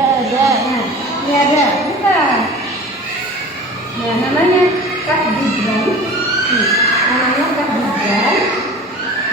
ada. Nah, ini ada, bukan. Nah, namanya Kak Gibran. Namanya Kak Gibran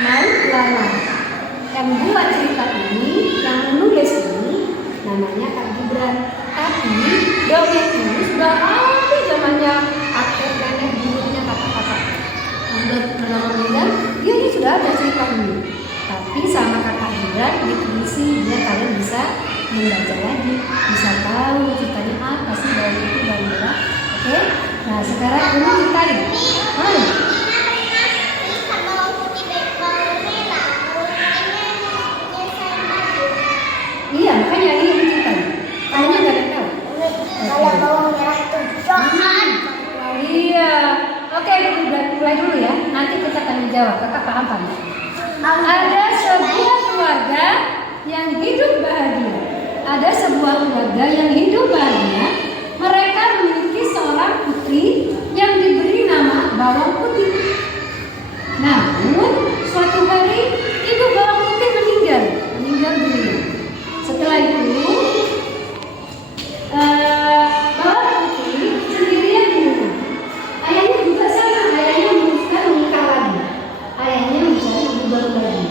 Maulana. Yang buat cerita ini, yang menulis ini, namanya Kak Gibran. Tapi dongeng ini sudah ada zamannya kakek nenek dulunya kakak-kakak. Sudah meninggal, dia ini sudah ada cerita ini. Tapi sama Kakak Gibran ditulisin, dia kalian bisa membaca lagi, bisa tahu ceritanya apa sih bawang putih bawang merah. Oke, nah sekarang ini ceritain. Iya, makanya ini ceritain. Kayaknya nggak ada tahu. Kalau bawang merah itu jahat. Iya, oke, mulai dulu ya. Nanti kita tanya jawab. Kakak paham? Ada sebuah keluarga yang hidup bahagia. Ada sebuah keluarga yang hidup bahagia. Mereka memiliki seorang putri yang diberi nama Bawang Putih. Namun suatu hari ibu Bawang Putih meninggal dunia. Setelah itu Bawang Putih sendirian di rumah. Ayahnya juga sama, ayahnya memutuskan menikah lagi. Ayahnya mencari ibu baru lagi.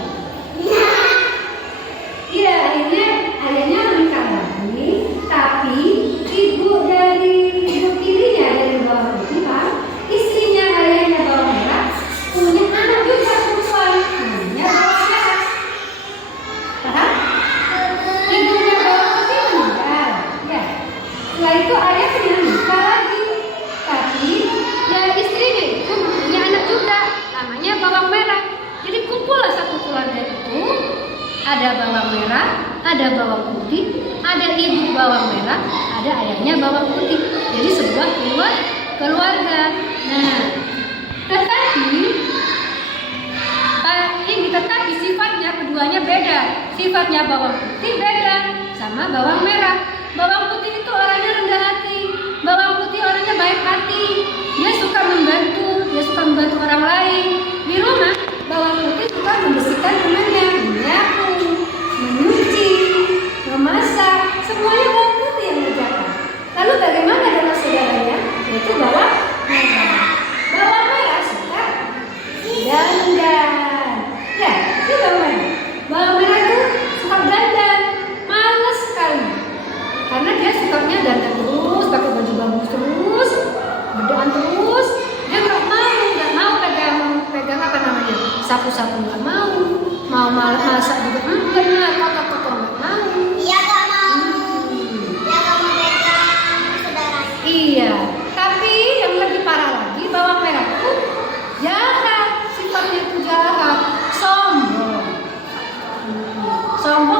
Iya, akhirnya ayahnya menikah lagi, tapi ibu tirinya dari Bawang Putih, istrinya ayahnya Bawang Merah, punya anak juga perempuan, namanya Bawang Merah. Paham? Ibunya Bawang Putih meninggal, ya. Setelah itu ayahnya menikah lagi, tapi ya istrinya itu punya anak juga, namanya Bawang Merah. Jadi kumpullah satu keluarga itu. Ada bawang merah, ada bawang putih, ada ibu bawang merah, ada ayahnya bawang putih. Jadi sebuah keluarga. Nah, tetapi sifatnya keduanya beda. Sifatnya bawang putih beda sama bawang merah. Bawang putih itu orangnya rendah hati. Bawang putih orangnya baik hati. Dia suka membantu orang lain. Di rumah, bawang putih suka membersihkan rumahnya, menyapu, menyuci, memasak, semuanya bawang putih yang mengerjakan. Lalu bagaimana dengan saudaranya? Yaitu bawang merah. Bawang merah suka dandan. Ya, itu bawang merah. Bawang merah itu suka dandan, males sekali. Karena dia sukanya dandan terus, pakai baju bagus terus, berdoa terus. Dia nggak mau pegang apa namanya, sapu-sapu nggak mau masak juga enggak, kotor nggak mau. Iya nggak mau. Dia nggak mau pegang saudaranya. Iya, tapi yang lebih parah lagi bawang merah itu jahat, sifatnya itu jahat, sombong,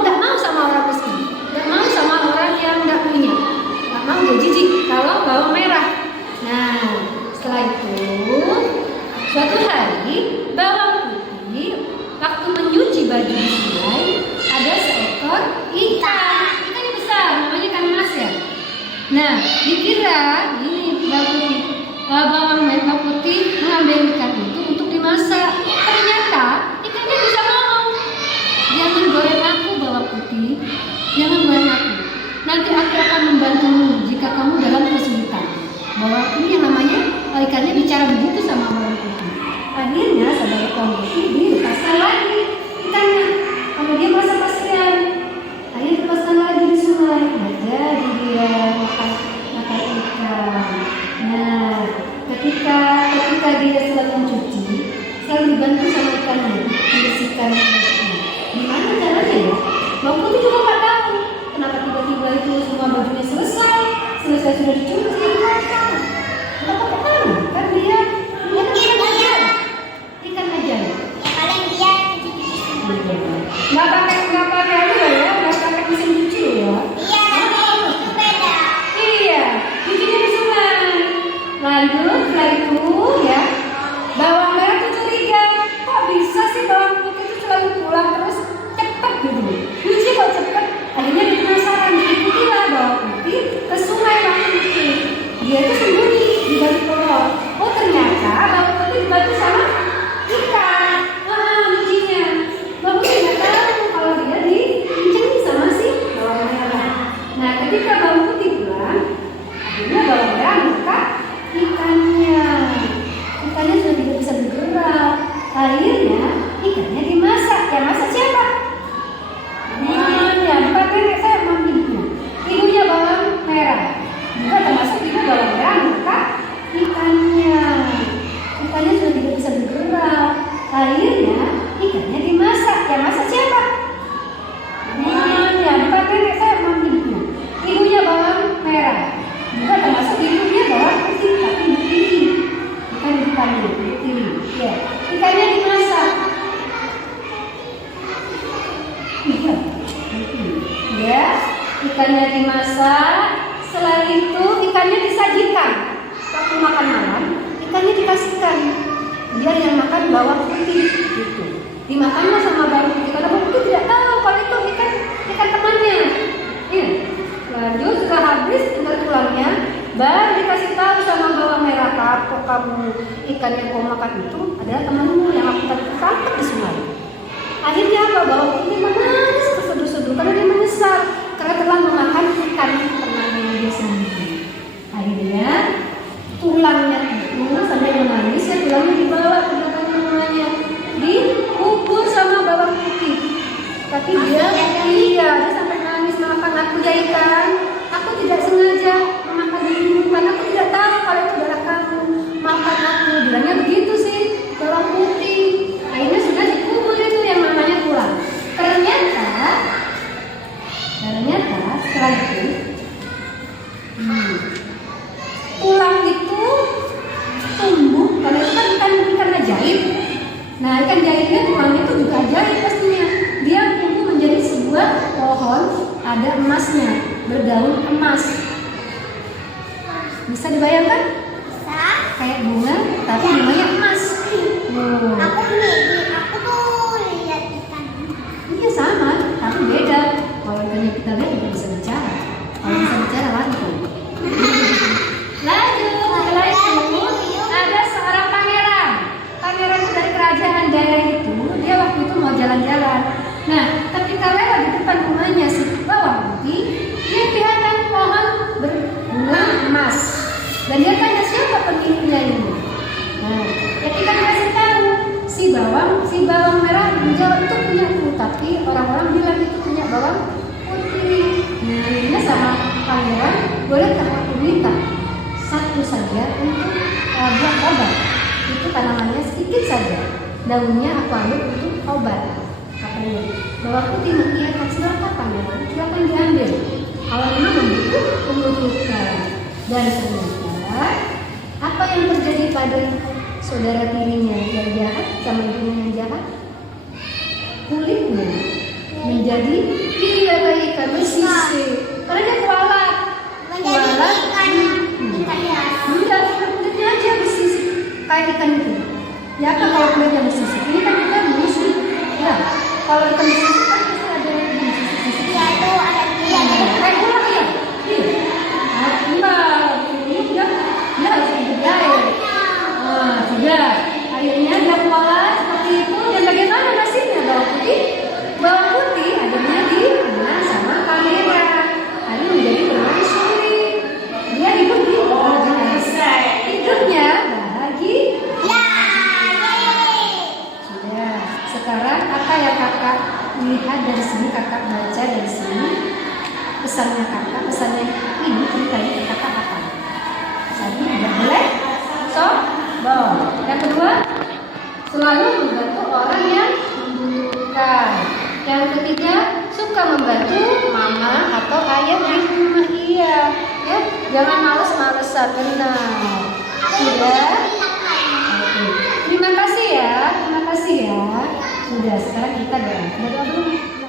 nggak mau sama orang miskin, nggak mau sama orang yang nggak punya, nggak mau, dia jijik kalau bawang merah. Nah, setelah itu suatu hari bawang putih waktu menyuci baju di sungai, ada seekor ikan yang besar, namanya ikan mas ya. Nah, dikira ini bawang putih mengambil ikan itu untuk dimasak. Ternyata ikannya bisa ngomong. Jangan goreng aku bawang putih, jangan goreng aku. Nanti aku akan membantumu jika kamu dalam kesulitan. Bawang ini yang namanya ikannya bicara begitu sama bawang putih. Akhirnya saudara bawang putih dilepaskan lagi ikannya. Kalau dia merasa kasihan, akhirnya dilepaskan lagi di sungai. Nah, jadi dia makan ikan. Nah, ketika dia selalu mencuci, selalu dibantu sama ikannya membersihkan ikannya. Gimana caranya ya? Bawang putih juga nggak tahu kenapa tiba-tiba itu semua bajunya selesai sudah dicuci. Nggak tahu kan dia ikan aja. Paling dia cuci-cuci sendiri. Nggak pakai apa ya, nggak pakai mesin cuci ya. Iya, itu beda. Iya, cucinya di sungai. Lalu setelah itu ya, bawang merah tuh curiga, kok bisa sih bawang putih itu selalu pulang terus cepat gitu. Cuci kok cepat. Akhirnya dia penasaran, diikutilah bawang putih ke sungai waktu itu. ketika bawang putih pulang, akhirnya bawang merah mengangkat ikannya. Ikannya sudah tidak bisa bergerak. Akhirnya ikannya dimasak. Yang masak siapa? Ya, bukan nenek saya, ibunya. Ibunya bawang merah. Juga termasuk ibu bawang merah mengangkat ikannya. Ikannya sudah tidak bisa bergerak. Akhirnya ikannya dimasak. Yang masak siapa? Ya, bukan nenek saya, ibunya. Ibunya bawang merah. Juga termasuk ibunya bawang putih, tapi ibu tiri. Bukan ibu tiri. Ya, ikannya dimasak. Iya. Ya, ikannya dimasak. Setelah itu ikannya disajikan. Waktu makan malam, ikannya dikasihkan. Biar yang makan bawang putih gitu. Dimakanlah sama bawang putih. Karena bawang putih tidak tahu kalau itu ikan temannya. Ya. Lanjut setelah habis tinggal tulangnya, baru dikasih tahu sama bawang merah, kalau kamu ikan yang kau makan itu adalah temanmu yang aku tangkap di sungai. Akhirnya apa? Bawang putih menangis terseduh-seduh karena dia menyesal karena telah memakan ikan temannya dia sendiri. Akhirnya tulangnya itu sampai menangis, ya tulangnya dibawa ke belakang rumahnya, dikubur sama bawang putih. Tapi dia sampai nangis, maafkan aku ya ikan, aku tidak sengaja memakan dirimu karena aku tidak tahu kalau itu adalah kamu, maafkan aku. Bilangnya begitu sih bawang putih. Akhirnya sudah dikubur itu yang namanya tulang. Ternyata setelah itu tulang itu tumbuh karena itu kan ikan ajaib. Nah, ikan jaitnya tulangnya itu juga ajaib pastinya. Dia tumbuh menjadi sebuah pohon, ada emasnya, berdaun emas. Bisa dibayangkan? Bisa. Kayak bunga, tapi bunganya emas. Aku tuh lihat ikan. Iya sama, tapi beda. Kalau ikannya kita lihat tidak bisa bicara. Kalau bisa bicara langsung. Lanjut, setelah itu ada seorang pangeran. Pangeran itu dari kerajaan daerah itu. Dia waktu itu mau jalan-jalan. Nah, ketika lewat di depan rumahnya si bawang putih, dia kelihatan pohon berbunga emas. Dan dia tanya siapa pemiliknya ini. Nah, ketika dikasih tahu si bawang merah menjawab itu punya aku, tapi orang-orang bilang itu punya bawang putih. Nah, ini sama pangeran, bolehkah aku minta satu saja untuk buat obat? Itu tanamannya sedikit saja, daunnya aku ambil untuk obat. Katanya bawang putih mengiyakan, silakan pangeran, silakan diambil. Kalau memang membutuhkan. Dan ternyata apa yang terjadi pada saudara tirinya yang jahat sama ibunya yang jahat? Kulitnya menjadi ikan bersisik karena dia kualat. Menjadi ikan ya. Enggak, kulitnya aja bersisik kayak ikan itu. Ya apa kalau kulitnya bersisik? Ini kan kita bersisik. Ya, kalau ikan bersisik kan pasti ada yang bersisik. Iya, itu ada dia. Kayak ular ya? Iya. Enggak, ini dia harus hidup air. Nah, sudah. Akhirnya dia kualat seperti itu. Dan bagaimana nasibnya bawang putih? Bawang putih akhirnya dikenal sama pangeran. Akhirnya menjadi permaisuri. Dia hidup di kerajaan. Hidupnya bahagia. Sudah. Sekarang apa yang kakak lihat dari sini, kakak baca dari sini? Pesannya kakak, pesannya ini ceritanya ke kakak apa? Satu, tidak boleh sombong. Yang kedua, selalu membantu orang yang membutuhkan. Yang ketiga, suka membantu mama atau ayah di rumah dia. Ya, jangan males-malesan, benar. Sudah. Oke. Terima kasih ya. Sudah. Sekarang kita doa. Doa belum?